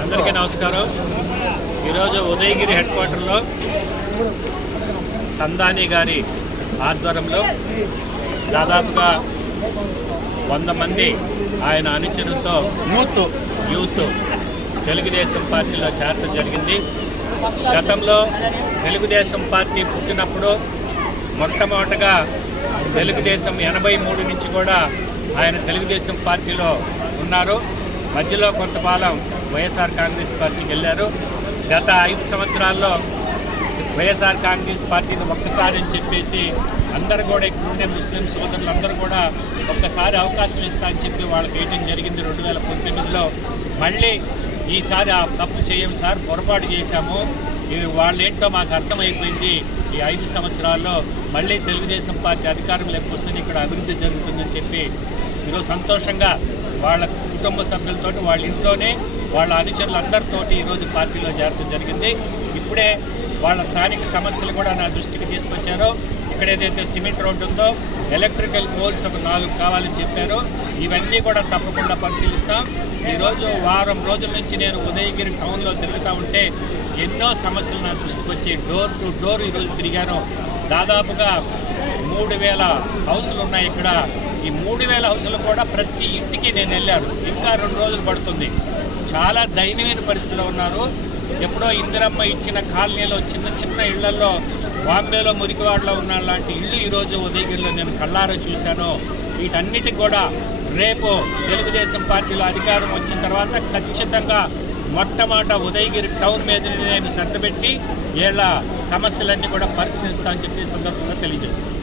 అందరికీ నమస్కారం. ఈరోజు ఉదయగిరి హెడ్ క్వార్టర్లో సందాని గారి ఆధ్వర్యంలో దాదాపుగా 100 మంది ఆయన అనుచరులతో యూత్ తెలుగుదేశం పార్టీలో చేరడం జరిగింది. గతంలో తెలుగుదేశం పార్టీ పుట్టినప్పుడు మొట్టమొదటగా తెలుగుదేశం 83 నుంచి కూడా ఆయన తెలుగుదేశం పార్టీలో ఉన్నారు. మధ్యలో కొంతకాలం వైఎస్ఆర్ కాంగ్రెస్ పార్టీకి వెళ్ళారు. గత 5 సంవత్సరాల్లో వైఎస్ఆర్ కాంగ్రెస్ పార్టీని ఒక్కసారి అని చెప్పేసి అందరూ కూడా ఇక్కడుండే ముస్లిం సోదరులందరూ కూడా ఒక్కసారి అవకాశం ఇస్తా అని చెప్పి వాళ్ళకి వేయడం జరిగింది. 2019లో మళ్ళీ ఈసారి ఆ తప్పు చేయం సార్, పొరపాటు చేశాము, వాళ్ళేంటో మాకు అర్థమైపోయింది, ఈ 5 సంవత్సరాల్లో మళ్ళీ తెలుగుదేశం పార్టీ అధికారంలోకి వస్తుంది, ఇక్కడ అభివృద్ధి జరుగుతుందని చెప్పి ఈరోజు సంతోషంగా వాళ్ళ కుటుంబ సభ్యులతో వాళ్ళ ఇంట్లోనే వాళ్ళ అనుచరులందరితోటి ఈరోజు పార్టీలో చేరడం జరిగింది. ఇప్పుడే వాళ్ళ స్థానిక సమస్యలు కూడా నా దృష్టికి తీసుకొచ్చారో, ఇక్కడ ఏదైతే సిమెంట్ రోడ్డు ఉందో, ఎలక్ట్రికల్ పోల్స్ ఒక 4 కావాలని చెప్పారో, ఇవన్నీ కూడా తప్పకుండా పరిశీలిస్తాం. ఈరోజు వారం రోజుల నుంచి నేను ఉదయగిరి టౌన్లో తిరుగుతూ ఉంటే ఎన్నో సమస్యలు నా దృష్టికి వచ్చి డోర్ టు డోర్ ఈరోజు తిరిగాను. దాదాపుగా 3000 హౌసులు ఉన్నాయి ఇక్కడ. ఈ 3000 హౌసులు కూడా ప్రతి ఇంటికి నేను వెళ్ళాను. ఇంకా 2 రోజులు పడుతుంది. చాలా దయనీయమైన పరిస్థితిలో ఉన్నారు. ఎప్పుడో ఇందిరమ్మ ఇచ్చిన కాలనీలో చిన్న చిన్న ఇళ్లలో, బాంబేలో మురికివాడలో ఉన్న లాంటి ఇళ్ళు ఈరోజు ఉదయగిరిలో నేను కళ్ళారా చూశాను. వీటన్నిటికి కూడా రేపు తెలుగుదేశం పార్టీలో అధికారం వచ్చిన తర్వాత ఖచ్చితంగా మొట్టమొదట ఉదయగిరి టౌన్ మీద నేను శ్రద్ధ పెట్టి వీళ్ళ సమస్యలన్నీ కూడా పరిష్కరిస్తా అని చెప్పి సందర్భంగా తెలియజేస్తాను.